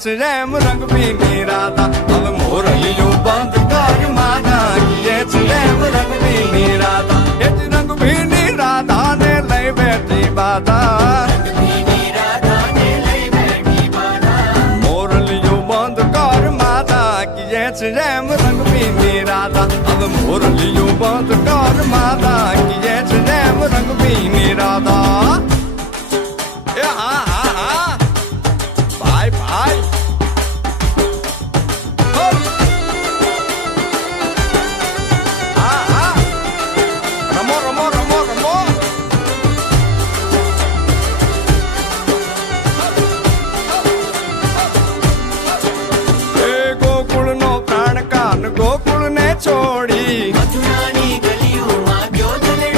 છે એમ રંગ પીની રાધા હવે મોરલીયું બંધ કર માધા કીએ છે એમ રંગ પીની રાધા એ જ રંગ પીની રાધા ને લઈ બેઠી બાધા મોરલીયું બંધ કર માધા કીએ છે એમ રંગ પીની રાધા હવે મોરલીયું બંધ કર માધા